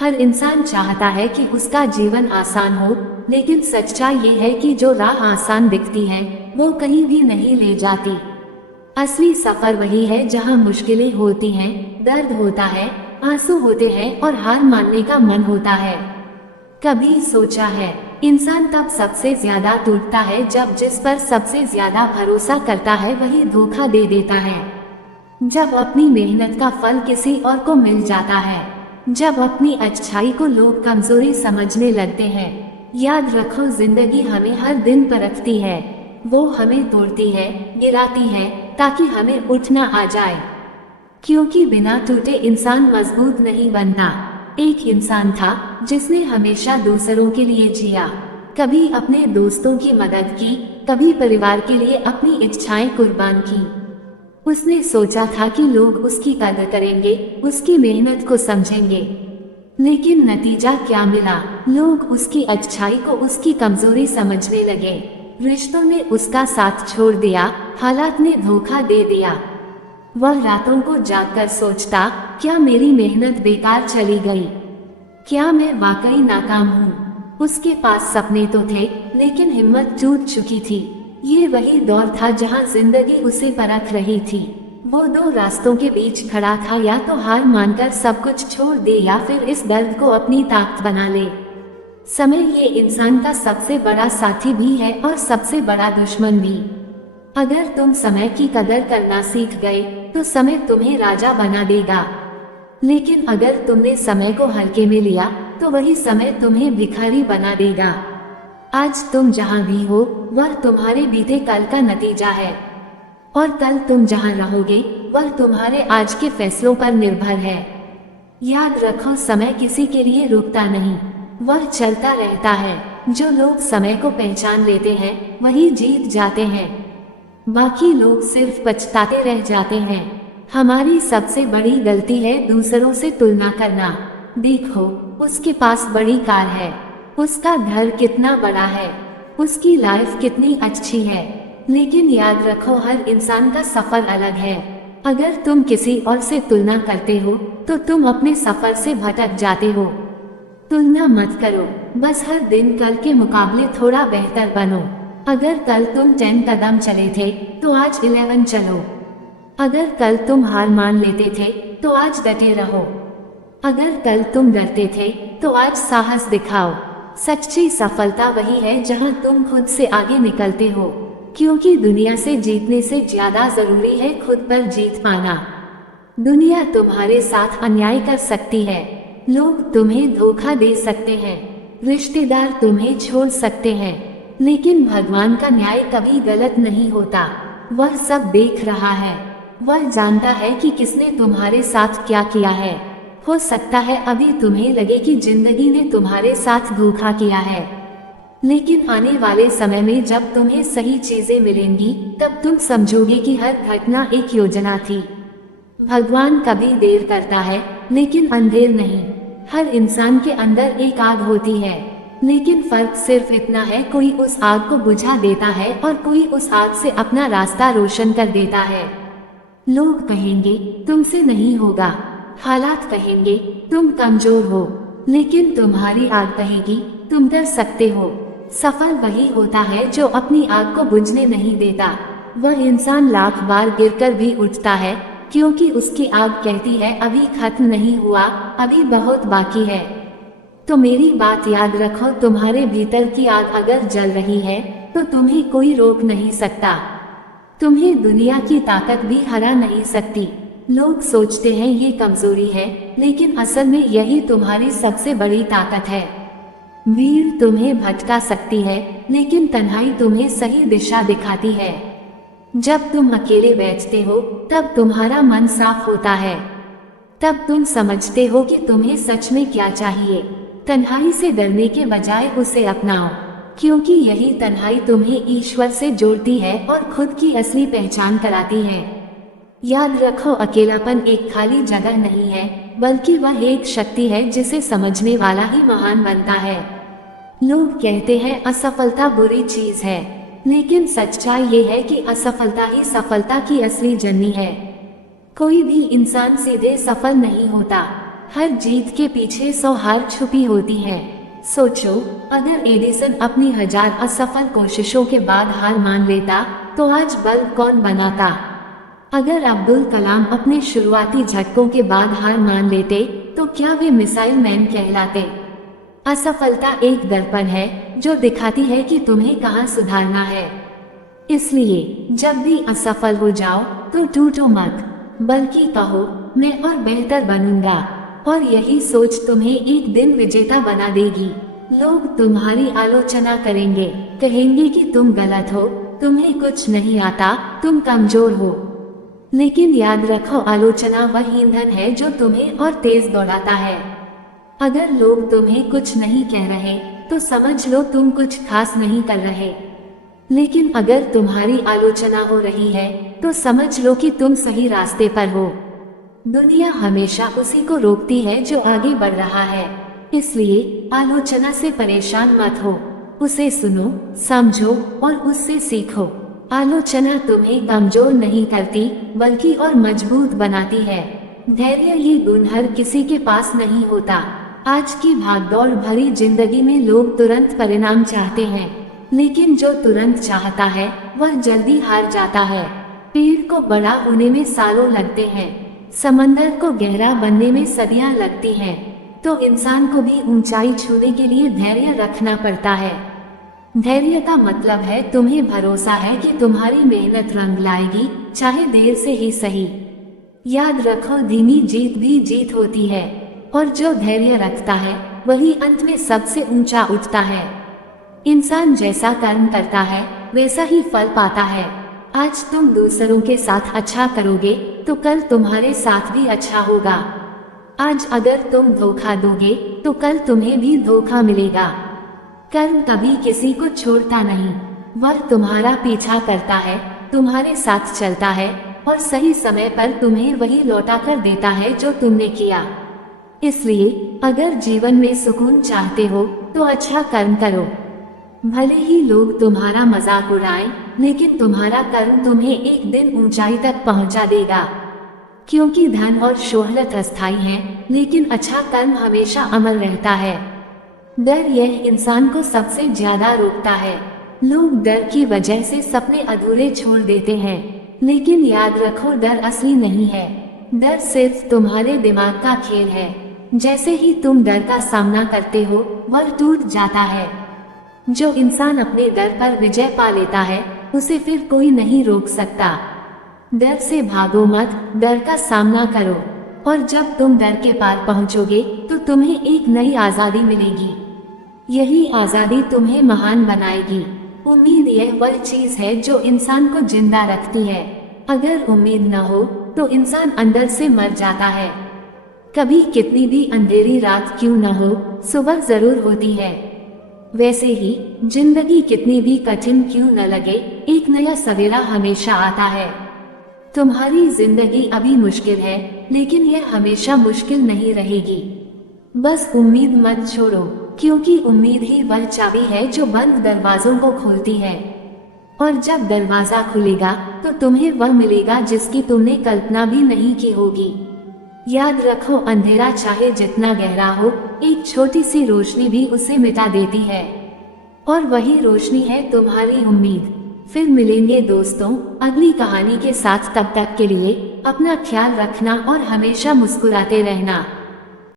हर इंसान चाहता है कि उसका जीवन आसान हो, लेकिन सच्चाई ये है कि जो राह आसान दिखती है वो कहीं भी नहीं ले जाती। असली सफर वही है जहाँ मुश्किलें होती हैं, दर्द होता है, आंसू होते हैं और हार मानने का मन होता है। कभी सोचा है, इंसान तब सबसे ज्यादा टूटता है जब जिस पर सबसे ज्यादा भरोसा करता है वही धोखा दे देता है। जब अपनी मेहनत का फल किसी और को मिल जाता है, जब अपनी अच्छाई को लोग कमजोरी समझने लगते हैं। याद रखो, जिंदगी हमें हर दिन परखती है। वो हमें तोड़ती है, गिराती है, ताकि हमें उठना आ जाए। क्योंकि बिना टूटे इंसान मजबूत नहीं बनता। एक इंसान था जिसने हमेशा दूसरों के लिए जिया, कभी अपने दोस्तों की मदद की, कभी परिवार के लिए अपनी इच्छाएं कुर्बान की। उसने सोचा था कि लोग उसकी कदर करेंगे, उसकी मेहनत को समझेंगे। लेकिन नतीजा क्या मिला? लोग उसकी अच्छाई को उसकी कमजोरी समझने लगे। रिश्तों ने उसका साथ छोड़ दिया, हालात ने धोखा दे दिया। वह रातों को जागकर सोचता, क्या मेरी मेहनत बेकार चली गई? क्या मैं वाकई नाकाम हूँ? उसके पास सपने तो थे, लेकिन हिम्मत टूट चुकी थी। ये वही दौर था जहाँ जिंदगी उसे परख रही थी। वो दो रास्तों के बीच खड़ा था, या तो हार मानकर सब कुछ छोड़ दे या फिर इस दर्द को अपनी ताकत बना ले। समय ये इंसान का सबसे बड़ा साथी भी है और सबसे बड़ा दुश्मन भी। अगर तुम समय की कदर करना सीख गए तो समय तुम्हें राजा बना देगा। लेकिन अगर तुमने समय को हल्के में लिया तो वही समय तुम्हें भिखारी बना देगा। आज तुम जहाँ भी हो वह तुम्हारे बीते कल का नतीजा है, और कल तुम जहाँ रहोगे वह तुम्हारे आज के फैसलों पर निर्भर है। याद रखो, समय किसी के लिए रुकता नहीं, वह चलता रहता है। जो लोग समय को पहचान लेते हैं वही जीत जाते हैं, बाकी लोग सिर्फ पछताते रह जाते हैं। हमारी सबसे बड़ी गलती है दूसरों से तुलना करना। देखो, उसके पास बड़ी कार है, उसका घर कितना बड़ा है, उसकी लाइफ कितनी अच्छी है। लेकिन याद रखो, हर इंसान का सफर अलग है। अगर तुम किसी और से तुलना करते हो तो तुम अपने सफर से भटक जाते हो। तुलना मत करो, बस हर दिन कल के मुकाबले थोड़ा बेहतर बनो। अगर कल तुम 10 कदम चले थे तो आज 11 चलो। अगर कल तुम हार मान लेते थे तो आज डटे रहो। अगर कल तुम डरते थे तो आज साहस दिखाओ। सच्ची सफलता वही है जहां तुम खुद से आगे निकलते हो, क्योंकि दुनिया से जीतने से ज्यादा जरूरी है खुद पर जीत पाना। दुनिया तुम्हारे साथ अन्याय कर सकती है, लोग तुम्हें धोखा दे सकते हैं, रिश्तेदार तुम्हें छोड़ सकते हैं, लेकिन भगवान का न्याय कभी गलत नहीं होता। वह सब देख रहा है, वह जानता है कि किसने तुम्हारे साथ क्या किया है। हो सकता है अभी तुम्हें लगे कि जिंदगी ने तुम्हारे साथ धोखा किया है, लेकिन आने वाले समय में जब तुम्हें सही चीजें मिलेंगी तब तुम समझोगे कि हर घटना एक योजना थी। भगवान कभी देर करता है लेकिन अंधेर नहीं। हर इंसान के अंदर एक आग होती है, लेकिन फर्क सिर्फ इतना है, कोई उस आग को बुझा देता है और कोई उस आग से अपना रास्ता रोशन कर देता है। लोग कहेंगे तुमसे नहीं होगा, हालात कहेंगे तुम कमजोर हो, लेकिन तुम्हारी आग कहेगी तुम कर सकते हो। सफल वही होता है जो अपनी आग को बुझने नहीं देता। वह इंसान लाख बार गिरकर भी उठता है, क्योंकि उसकी आग कहती है अभी खत्म नहीं हुआ, अभी बहुत बाकी है। तो मेरी बात याद रखो, तुम्हारे भीतर की आग अगर जल रही है तो तुम्हें कोई रोक नहीं सकता। तुम्हें दुनिया की ताकत भी हरा नहीं सकती। लोग सोचते हैं ये कमजोरी है, लेकिन असल में यही तुम्हारी सबसे बड़ी ताकत है। भीड़ तुम्हें भटका सकती है, लेकिन तन्हाई तुम्हें सही दिशा दिखाती है। जब तुम अकेले बैठते हो तब तुम्हारा मन साफ होता है, तब तुम समझते हो कि तुम्हें सच में क्या चाहिए। तन्हाई से डरने के बजाय उसे अपनाओ, क्योंकि यही तन्हाई तुम्हें ईश्वर से जोड़ती है और खुद की असली पहचान कराती है। याद रखो, अकेलापन एक खाली जगह नहीं है, बल्कि वह एक शक्ति है जिसे समझने वाला ही महान बनता है। लोग कहते हैं असफलता बुरी चीज है, लेकिन सच्चाई ये है कि असफलता ही सफलता की असली जननी है। कोई भी इंसान सीधे सफल नहीं होता, हर जीत के पीछे 100 हार छुपी होती है। सोचो, अगर एडिसन अपनी 1000 असफल कोशिशों के बाद हार मान लेता तो आज बल्ब कौन बनाता। अगर अब्दुल कलाम अपने शुरुआती झटकों के बाद हार मान लेते तो क्या वे मिसाइल मैन कहलाते। असफलता एक दर्पण है जो दिखाती है कि तुम्हें कहाँ सुधारना है। इसलिए जब भी असफल हो जाओ तो टूटो मत, बल्कि कहो मैं और बेहतर बनूंगा। और यही सोच तुम्हें एक दिन विजेता बना देगी। लोग तुम्हारी आलोचना करेंगे, कहेंगे कि तुम गलत हो, तुम्हें कुछ नहीं आता, तुम कमजोर हो। लेकिन याद रखो, आलोचना वह ईंधन है जो तुम्हें और तेज दौड़ाता है। अगर लोग तुम्हें कुछ नहीं कह रहे तो समझ लो तुम कुछ खास नहीं कर रहे। लेकिन अगर तुम्हारी आलोचना हो रही है तो समझ लो कि तुम सही रास्ते पर हो। दुनिया हमेशा उसी को रोकती है जो आगे बढ़ रहा है। इसलिए आलोचना से परेशान मत हो, उसे सुनो, समझो और उससे सीखो। आलोचना तुम्हें कमजोर नहीं करती बल्कि और मजबूत बनाती है। धैर्य ये गुण हर किसी के पास नहीं होता। आज की भागदौड़ भरी जिंदगी में लोग तुरंत परिणाम चाहते हैं, लेकिन जो तुरंत चाहता है वह जल्दी हार जाता है। पेड़ को बड़ा होने में सालों लगते हैं, समंदर को गहरा बनने में सदियां लगती हैं, तो इंसान को भी ऊंचाई छूने के लिए धैर्य रखना पड़ता है। धैर्य का मतलब है तुम्हें भरोसा है कि तुम्हारी मेहनत रंग लाएगी, चाहे देर से ही सही। याद रखो, धीमी जीत भी जीत होती है, और जो धैर्य रखता है वही अंत में सबसे ऊंचा उठता है। इंसान जैसा कर्म करता है वैसा ही फल पाता है। आज तुम दूसरों के साथ अच्छा करोगे तो कल तुम्हारे साथ भी अच्छा होगा। आज अगर तुम धोखा दोगे तो कल तुम्हें भी धोखा मिलेगा। कर्म कभी किसी को छोड़ता नहीं, वह तुम्हारा पीछा करता है, तुम्हारे साथ चलता है और सही समय पर तुम्हें वही लौटा कर देता है जो तुमने किया। इसलिए अगर जीवन में सुकून चाहते हो तो अच्छा कर्म करो। भले ही लोग तुम्हारा मजाक उड़ाएं, लेकिन तुम्हारा कर्म तुम्हें एक दिन ऊंचाई तक पहुंचा देगा। क्योंकि धन और शोहरत अस्थायी हैं, लेकिन अच्छा कर्म हमेशा अमर रहता है। डर यह इंसान को सबसे ज्यादा रोकता है। लोग डर की वजह से सपने अधूरे छोड़ देते हैं, लेकिन याद रखो, डर असली नहीं है। डर सिर्फ तुम्हारे दिमाग का खेल है। जैसे ही तुम डर का सामना करते हो वह टूट जाता है। जो इंसान अपने डर पर विजय पा लेता है उसे फिर कोई नहीं रोक सकता। डर से भागो मत, डर का सामना करो, और जब तुम डर के पार पहुंचोगे तो तुम्हें एक नई आजादी मिलेगी। यही आजादी तुम्हें महान बनाएगी। उम्मीद यह वह चीज है जो इंसान को जिंदा रखती है। अगर उम्मीद न हो तो इंसान अंदर से मर जाता है। कभी कितनी भी अंधेरी रात क्यों न हो, सुबह जरूर होती है। वैसे ही जिंदगी कितनी भी कठिन क्यों न लगे, एक नया सवेरा हमेशा आता है। तुम्हारी जिंदगी अभी मुश्किल है, लेकिन यह हमेशा मुश्किल नहीं रहेगी। बस उम्मीद मत छोड़ो, क्योंकि उम्मीद ही वह चाबी है जो बंद दरवाजों को खोलती है। और जब दरवाजा खुलेगा तो तुम्हें वह मिलेगा जिसकी तुमने कल्पना भी नहीं की होगी। याद रखो, अंधेरा चाहे जितना गहरा हो, एक छोटी सी रोशनी भी उसे मिटा देती है, और वही रोशनी है तुम्हारी उम्मीद। फिर मिलेंगे दोस्तों अगली कहानी के साथ। तब तक के लिए अपना ख्याल रखना और हमेशा मुस्कुराते रहना।